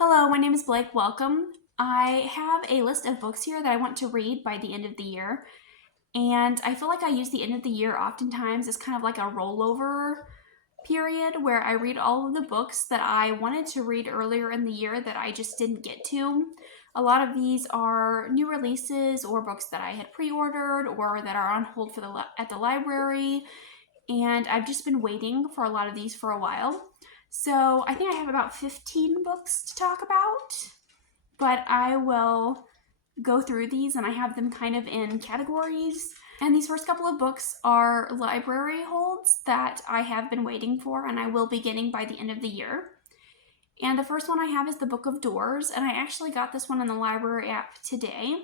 Hello, my name is Blake. Welcome. I have a list of books here that I want to read by the end of the year. And I feel like I use the end of the year oftentimes as kind of like a rollover period where I read all of the books that I wanted to read earlier in the year that I just didn't get to. A lot of these are new releases or books that I had pre-ordered or that are on hold for at the library, and I've just been waiting for a lot of these for a while. So I think I have about 15 books to talk about, but I will go through these and I have them kind of in categories. And these first couple of books are library holds that I have been waiting for and I will be getting by the end of the year. And the first one I have is The Book of Doors, and I actually got this one on the library app today.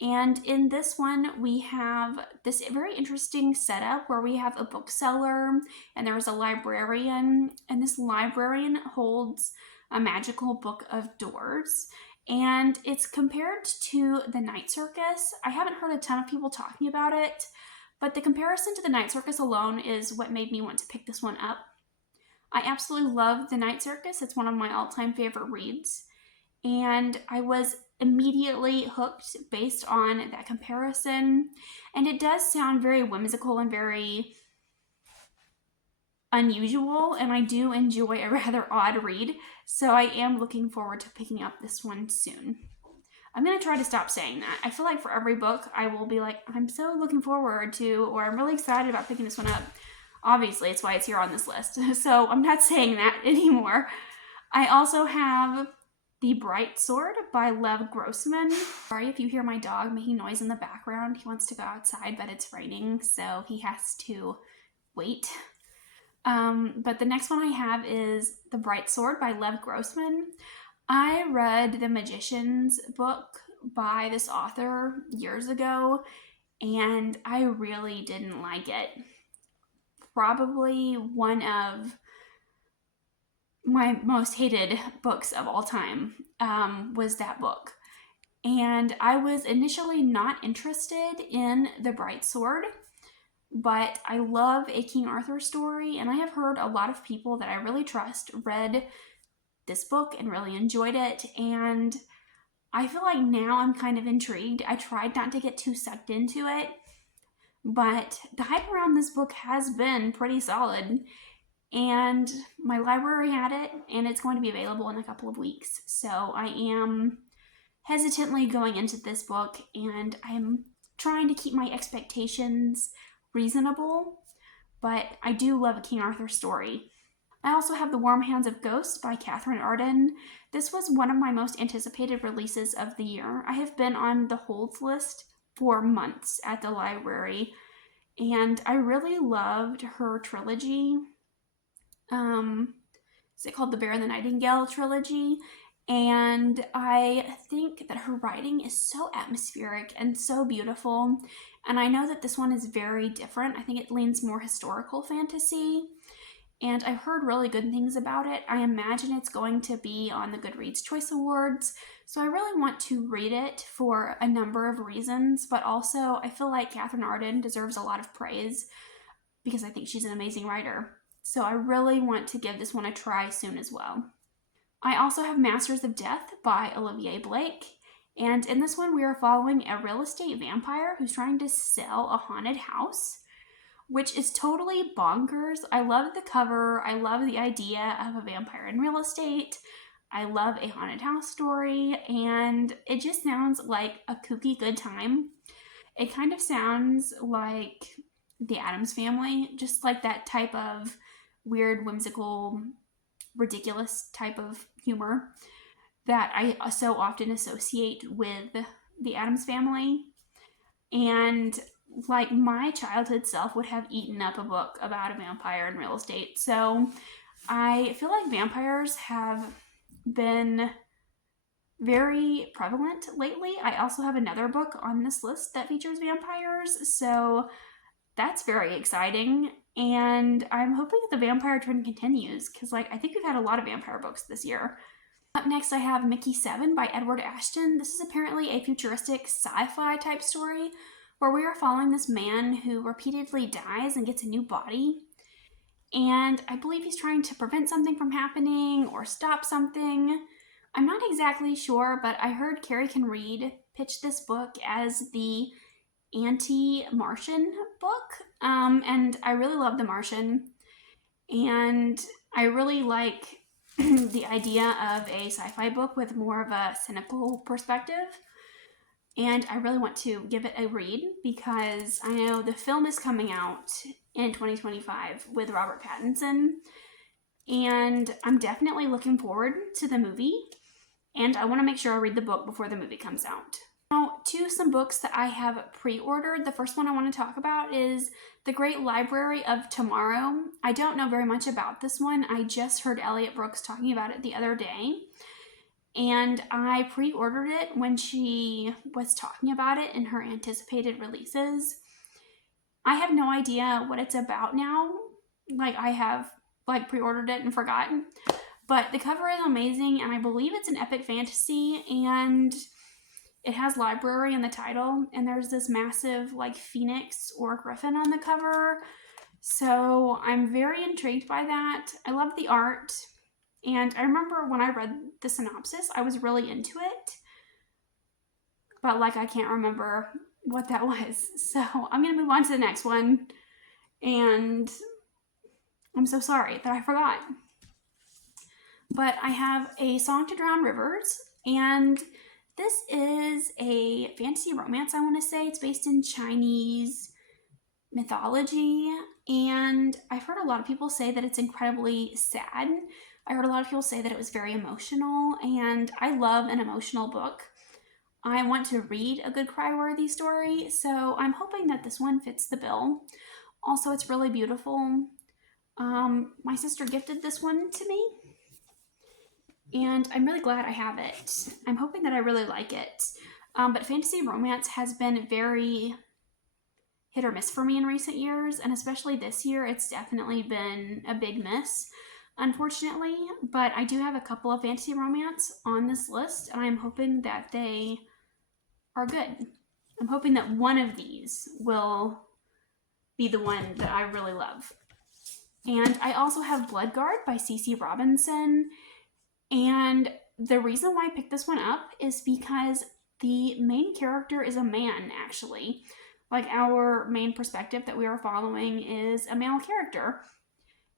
And in this one, we have this very interesting setup where we have a bookseller and there is a librarian, and this librarian holds a magical book of doors. And it's compared to the Night Circus. I haven't heard a ton of people talking about it, but the comparison to the Night Circus alone is what made me want to pick this one up. I absolutely love the Night Circus. It's one of my all-time favorite reads. And I was immediately hooked based on that comparison. And it does sound very whimsical and very unusual, and I do enjoy a rather odd read, so I am looking forward to picking up this one soon. I'm going to try to stop saying that. I feel like for every book, I will be like, I'm so looking forward to, or I'm really excited about picking this one up. Obviously, it's why it's here on this list, so I'm not saying that anymore. I also have The Bright Sword by Lev Grossman. Sorry if you hear my dog making noise in the background. He wants to go outside, but it's raining, so he has to wait. But the next one I have is The Bright Sword by Lev Grossman. I read the Magician's book by this author years ago, and I really didn't like it. Probably one of my most hated books of all time was that book. And I was initially not interested in The Bright Sword, but I love a King Arthur story, and I have heard a lot of people that I really trust read this book and really enjoyed it, and I feel like now I'm kind of intrigued. I tried not to get too sucked into it, but the hype around this book has been pretty solid, and my library had it, and it's going to be available in a couple of weeks. So I am hesitantly going into this book, and I'm trying to keep my expectations reasonable, but I do love a King Arthur story. I also have The Warm Hands of Ghosts by Katherine Arden. This was one of my most anticipated releases of the year. I have been on the holds list for months at the library, and I really loved her trilogy. Is it called the Bear and the Nightingale trilogy? And I think that her writing is so atmospheric and so beautiful. And I know that this one is very different. I think it leans more historical fantasy. And I've heard really good things about it. I imagine it's going to be on the Goodreads Choice Awards. So I really want to read it for a number of reasons. But also, I feel like Katherine Arden deserves a lot of praise because I think she's an amazing writer. So I really want to give this one a try soon as well. I also have Masters of Death by Olivia Blake. And in this one, we are following a real estate vampire who's trying to sell a haunted house, which is totally bonkers. I love the cover. I love the idea of a vampire in real estate. I love a haunted house story, and it just sounds like a kooky good time. It kind of sounds like The Addams Family, just like that type of weird, whimsical, ridiculous type of humor that I so often associate with The Addams Family. And like my childhood self would have eaten up a book about a vampire in real estate. So I feel like vampires have been very prevalent lately. I also have another book on this list that features vampires, so that's very exciting. And I'm hoping that the vampire trend continues because, like, I think we've had a lot of vampire books this year. Up next, I have Mickey 7 by Edward Ashton. This is apparently a futuristic sci-fi type story where we are following this man who repeatedly dies and gets a new body. And I believe he's trying to prevent something from happening or stop something. I'm not exactly sure, but I heard Carrie Can Read pitch this book as the anti-Martian book. And I really love The Martian. And I really like the idea of a sci-fi book with more of a cynical perspective. And I really want to give it a read because I know the film is coming out in 2025 with Robert Pattinson. And I'm definitely looking forward to the movie. And I want to make sure I read the book before the movie comes out. Now, to some books that I have pre-ordered. The first one I want to talk about is The Great Library of Tomorrow. I don't know very much about this one. I just heard Elliot Brooks talking about it the other day. And I pre-ordered it when she was talking about it in her anticipated releases. I have no idea what it's about now. Like, I have pre-ordered it and forgotten. But the cover is amazing, and I believe it's an epic fantasy, and it has library in the title, and there's this massive phoenix or griffin on the cover. So I'm very intrigued by that. I love the art, and I remember when I read the synopsis, I was really into it, but I can't remember what that was. So I'm gonna move on to the next one, and I'm so sorry that I forgot. But I have A Song to Drown Rivers, and this is a fantasy romance, I want to say. It's based in Chinese mythology, and I've heard a lot of people say that it's incredibly sad. I heard a lot of people say that it was very emotional, and I love an emotional book. I want to read a good cry-worthy story, so I'm hoping that this one fits the bill. Also, it's really beautiful. My sister gifted this one to me, and I'm really glad I have it. I'm hoping that I really like it. But fantasy romance has been very hit or miss for me in recent years, and especially this year, it's definitely been a big miss, unfortunately. But I do have a couple of fantasy romance on this list, and I'm hoping that they are good. I'm hoping that one of these will be the one that I really love. And I also have Bloodguard by C.C. Robinson. And the reason why I picked this one up is because the main character is a man, actually. Our main perspective that we are following is a male character.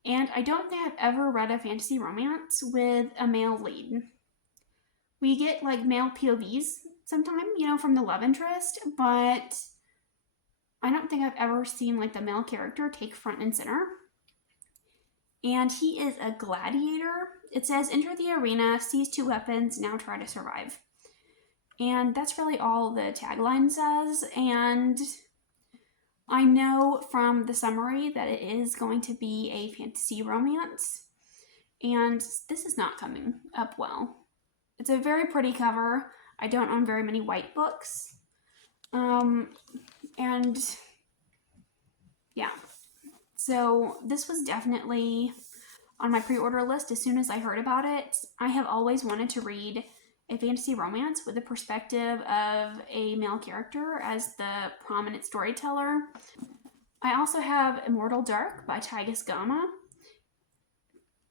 And I don't think I've ever read a fantasy romance with a male lead. We get male POVs sometime, from the love interest, but I don't think I've ever seen the male character take front and center. And he is a gladiator. It says, enter the arena, seize 2 weapons, now try to survive. And that's really all the tagline says. And I know from the summary that it is going to be a fantasy romance. And this is not coming up well. It's a very pretty cover. I don't own very many white books. And yeah. So this was definitely on my pre-order list as soon as I heard about it. I have always wanted to read a fantasy romance with the perspective of a male character as the prominent storyteller. I also have Immortal Dark by Tigist Gama.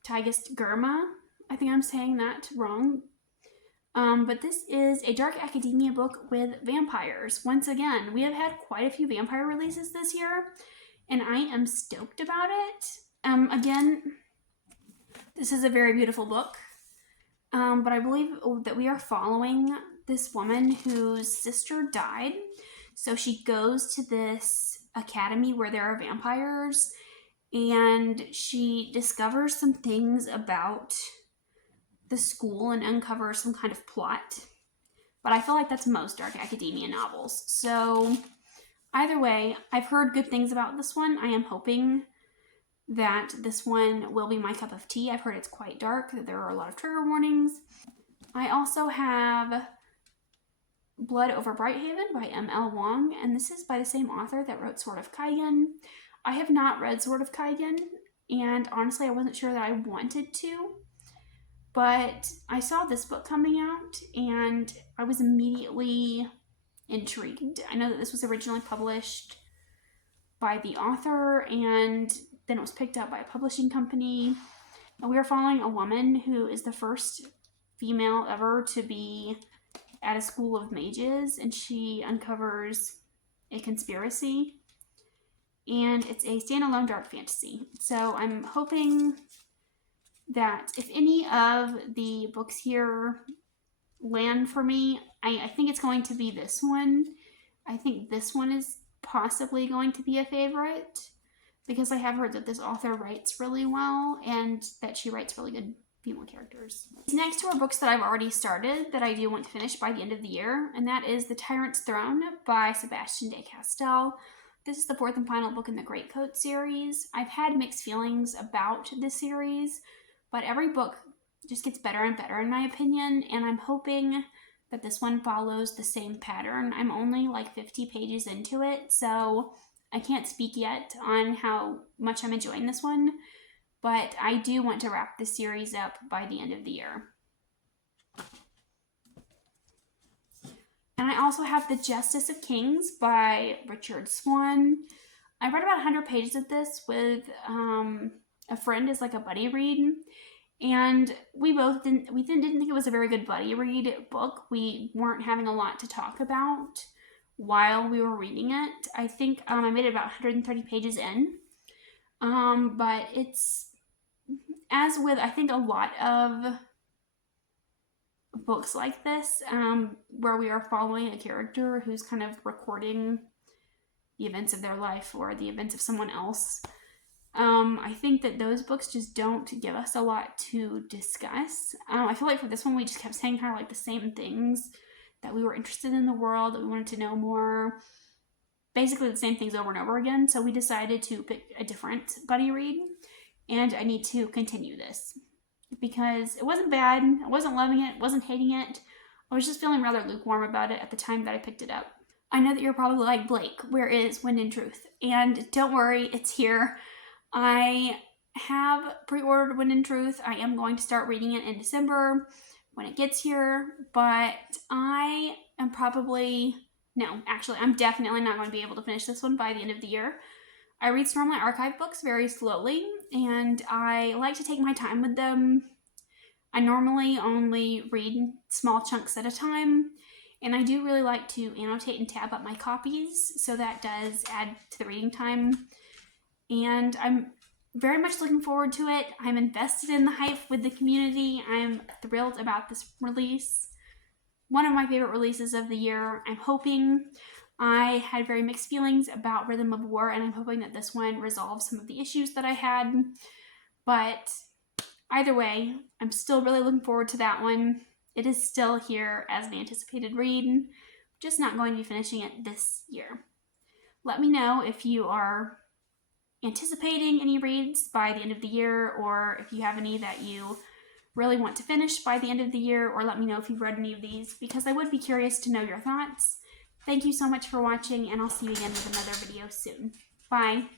Tigist Germa. I think I'm saying that wrong. But this is a dark academia book with vampires. Once again, we have had quite a few vampire releases this year, and I am stoked about it. Again, this is a very beautiful book, but I believe that we are following this woman whose sister died. So she goes to this academy where there are vampires, and she discovers some things about the school and uncovers some kind of plot. But I feel like that's most dark academia novels. So either way, I've heard good things about this one. I am hoping that this one will be my cup of tea. I've heard it's quite dark, that there are a lot of trigger warnings. I also have Blood Over Brighthaven by M.L. Wong, and this is by the same author that wrote Sword of Kaigen. I have not read Sword of Kaigen, and honestly I wasn't sure that I wanted to, but I saw this book coming out and I was immediately intrigued. I know that this was originally published by the author, and then it was picked up by a publishing company. And we are following a woman who is the first female ever to be at a school of mages, and she uncovers a conspiracy. And it's a standalone dark fantasy. So I'm hoping that if any of the books here land for me, I think it's going to be this one. I think this one is possibly going to be a favorite because I have heard that this author writes really well and that she writes really good female characters. These next two are books that I've already started that I do want to finish by the end of the year, and that is The Tyrant's Throne by Sebastian de Castell. This is the fourth and final book in the Greatcoat series. I've had mixed feelings about this series, but every book just gets better and better in my opinion, and I'm hoping that this one follows the same pattern. I'm only like 50 pages into it, so I can't speak yet on how much I'm enjoying this one, but I do want to wrap this series up by the end of the year. And I also have The Justice of Kings by Richard Swan. I read about 100 pages of this with a friend as like a buddy read, and we both didn't think it was a very good buddy read book. We weren't having a lot to talk about while we were reading it. I think I made it about 130 pages in, but it's, as with I think a lot of books like this, where we are following a character who's kind of recording the events of their life or the events of someone else. I think that those books just don't give us a lot to discuss. I feel like for this one we just kept saying kind of like the same things, that we were interested in the world, that we wanted to know more, basically the same things over and over again. So we decided to pick a different buddy read, and I need to continue this because it wasn't bad. I wasn't loving it, wasn't hating it. I was just feeling rather lukewarm about it at the time that I picked it up. I know that you're probably like, Blake, where is Wind and Truth? And don't worry, it's here. I have pre-ordered Wind and Truth. I am going to start reading it in December when it gets here, but I am I'm definitely not going to be able to finish this one by the end of the year. I read Stormlight Archive books very slowly, and I like to take my time with them. I normally only read small chunks at a time, and I do really like to annotate and tab up my copies, so that does add to the reading time. And I'm very much looking forward to it. I'm invested in the hype with the community. I'm thrilled about this release. One of my favorite releases of the year. I'm hoping, I had very mixed feelings about Rhythm of War, and I'm hoping that this one resolves some of the issues that I had. But either way, I'm still really looking forward to that one. It is still here as an anticipated read, just not going to be finishing it this year. Let me know if you are anticipating any reads by the end of the year, or if you have any that you really want to finish by the end of the year, or let me know if you've read any of these, because I would be curious to know your thoughts. Thank you so much for watching, and I'll see you again with another video soon. Bye!